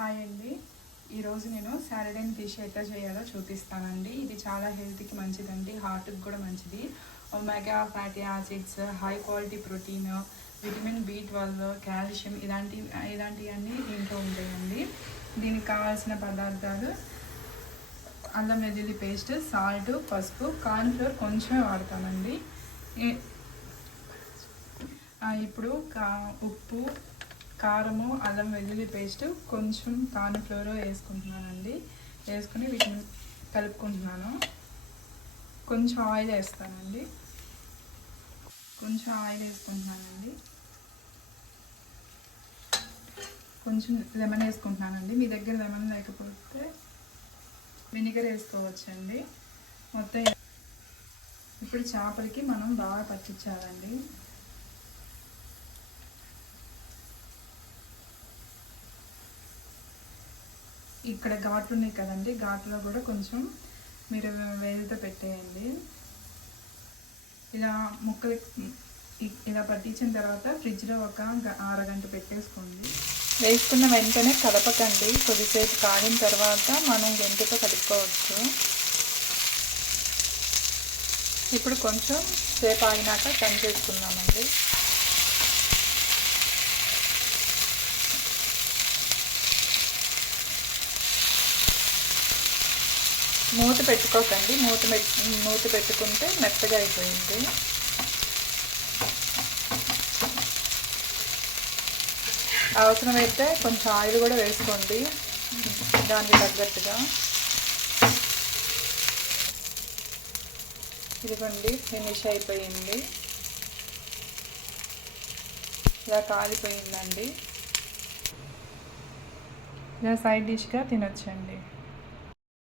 Hi అండి. ఈరోజు నేను సాలెడ్ని ఫిష్ ఎట్లా చేయాలో చూపిస్తానండి. ఇది చాలా హెల్త్కి మంచిదండి, హార్ట్కి కూడా మంచిది. Omega fatty acids, high quality protein, vitamin B12, calcium ఇలాంటివన్నీ దీంట్లో ఉంటాయండి. దీనికి కావాల్సిన పదార్థాలు అల్లం వెల్లుల్లి పేస్ట్, సాల్ట్, పసుపు, కార్న్ఫ్లోర్ కొంచెం వాడతానండి. ఇప్పుడు ఉప్పు, కారము, అల్లం వెల్లుల్లి పేస్ట్, కొంచెం కార్న్ఫ్లోర్ వేసుకుంటున్నానండి. వేసుకుని వీటిని కలుపుకుంటున్నాను. కొంచెం ఆయిల్ వేస్తానండి. కొంచెం లెమన్ వేసుకుంటున్నానండి. మీ దగ్గర లెమన్ లేకపోతే వెనిగర్ వేసుకోవచ్చండి. మొత్తం ఇప్పుడు చేపలకి మనం బాగా పట్టించాలండి. ఇక్కడ ఘాట్లు ఉన్నాయి కదండి, ఘాట్లో కూడా కొంచెం మీరు వేలితో పెట్టేయండి. ఇలా ముక్కలు ఇలా పట్టించిన తర్వాత ఫ్రిడ్జ్లో ఒక అరగంట పెట్టేసుకోండి. వేసుకున్న వెంటనే కలపకండి. కొద్దిసేపు కాగిన తర్వాత మనం గంటతో కలుపుకోవచ్చు. ఇప్పుడు కొంచెం సేపు ఆగినాక టర్న్ చేసుకుందామండి. మూత పెట్టుకోకండి. మూత పెట్టుకుంటే మెత్తగా అయిపోయింది. అవసరమైతే కొంచెం ఆయిల్ కూడా వేసుకోండి దానికి తగ్గట్టుగా. ఇదిగోండి, ఫినిష్ అయిపోయింది. ఇలా కాలిపోయిందండి. ఇలా సైడ్ డిష్గా తినొచ్చండి.